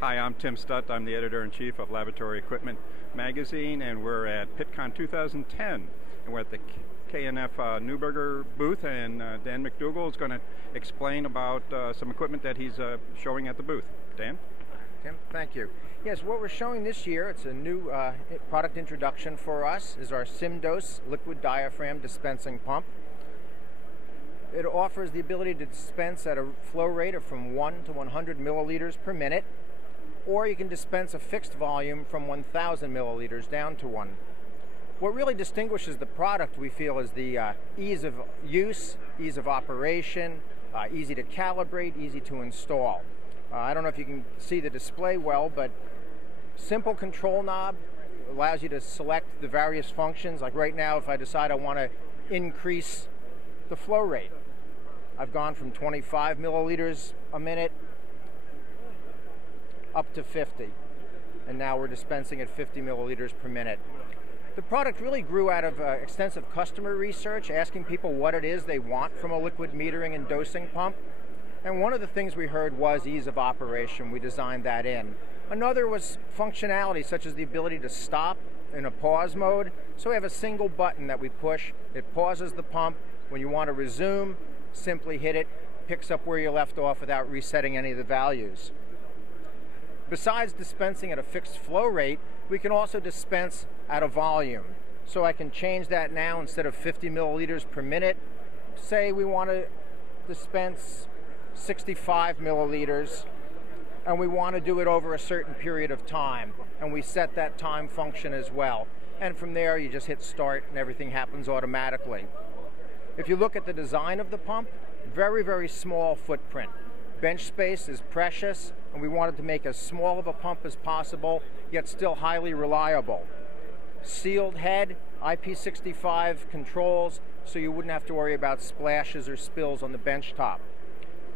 Hi, I'm Tim Stutt. I'm the editor-in-chief of Laboratory Equipment magazine, and we're at Pittcon 2010. And we're at the KNF Neuberger booth, and Dan McDougall is going to explain about some equipment that he's showing at the booth. Dan? Tim, thank you. Yes, what we're showing this year, it's a new product introduction for us, is our SimDose liquid diaphragm dispensing pump. It offers the ability to dispense at a flow rate of from 1 to 100 milliliters per minute, or you can dispense a fixed volume from 1,000 milliliters down to 1. What really distinguishes the product, we feel, is the ease of use, ease of operation, easy to calibrate, easy to install. I don't know if you can see the display well, but simple control knob allows you to select the various functions. Like right now, if I decide I want to increase the flow rate, I've gone from 25 milliliters a minute up to 50, and now we're dispensing at 50 milliliters per minute. The product really grew out of extensive customer research, asking people what it is they want from a liquid metering and dosing pump. And one of the things we heard was ease of operation. We designed that in. Another was functionality, such as the ability to stop in a pause mode. So we have a single button that we push. It pauses the pump. When you want to resume, simply hit it, picks up where you left off without resetting any of the values. Besides dispensing at a fixed flow rate, we can also dispense at a volume. So I can change that now. Instead of 50 milliliters per minute, say we want to dispense 65 milliliters, and we want to do it over a certain period of time, and we set that time function as well. And from there, you just hit start and everything happens automatically. If you look at the design of the pump, very, very small footprint. Bench space is precious, and we wanted to make as small of a pump as possible, yet still highly reliable. Sealed head, IP65 controls, so you wouldn't have to worry about splashes or spills on the bench top.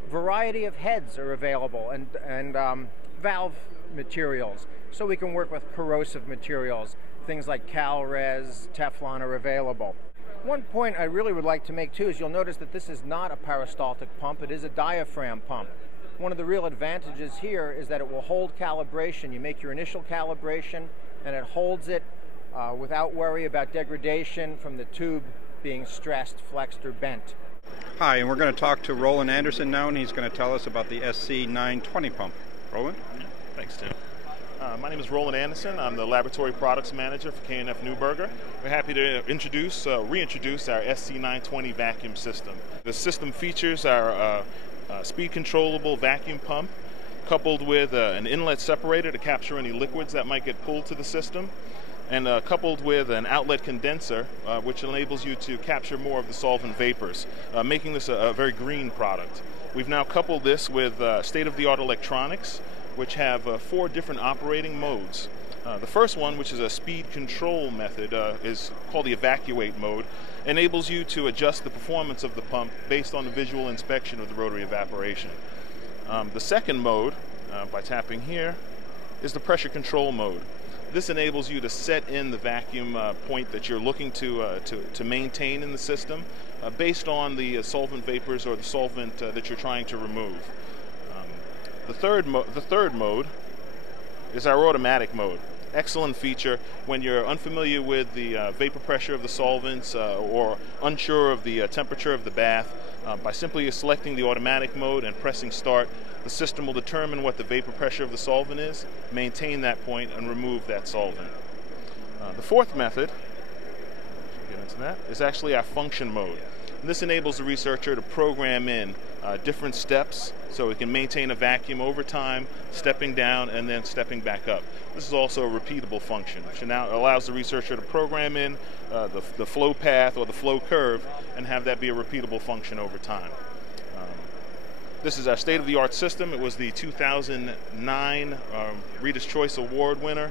Variety of heads are available, and valve materials, so we can work with corrosive materials. Things like Calres, Teflon are available. One point I really would like to make too is you'll notice that this is not a peristaltic pump, it is a diaphragm pump. One of the real advantages here is that it will hold calibration. You make your initial calibration and it holds it without worry about degradation from the tube being stressed, flexed, or bent. Hi, and we're going to talk to Roland Anderson now, and he's going to tell us about the SC920 pump. Roland? Thanks, Tim. My name is Roland Anderson. I'm the Laboratory Products Manager for KNF Neuberger. We're happy to reintroduce our SC920 vacuum system. The system features our speed controllable vacuum pump coupled with an inlet separator to capture any liquids that might get pulled to the system, and coupled with an outlet condenser, which enables you to capture more of the solvent vapors, making this a very green product. We've now coupled this with state-of-the-art electronics, which have 4 different operating modes. The first one, which is a speed control method, is called the evacuate mode, enables you to adjust the performance of the pump based on the visual inspection of the rotary evaporation. The second mode, by tapping here, is the pressure control mode. This enables you to set in the vacuum point that you're looking to maintain in the system based on the solvent vapors or the solvent that you're trying to remove. The third mode is our automatic mode. Excellent feature when you're unfamiliar with the vapor pressure of the solvents or unsure of the temperature of the bath. By simply selecting the automatic mode and pressing start, the system will determine what the vapor pressure of the solvent is, maintain that point, and remove that solvent. The fourth method, get into that, is actually our function mode. And this enables the researcher to program in different steps so it can maintain a vacuum over time, stepping down and then stepping back up. This is also a repeatable function, which now allows the researcher to program in the flow path or the flow curve and have that be a repeatable function over time. This is our state-of-the-art system. It was the 2009 Reader's Choice Award winner.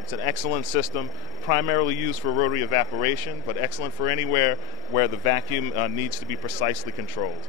It's an excellent system, primarily used for rotary evaporation, but excellent for anywhere where the vacuum needs to be precisely controlled.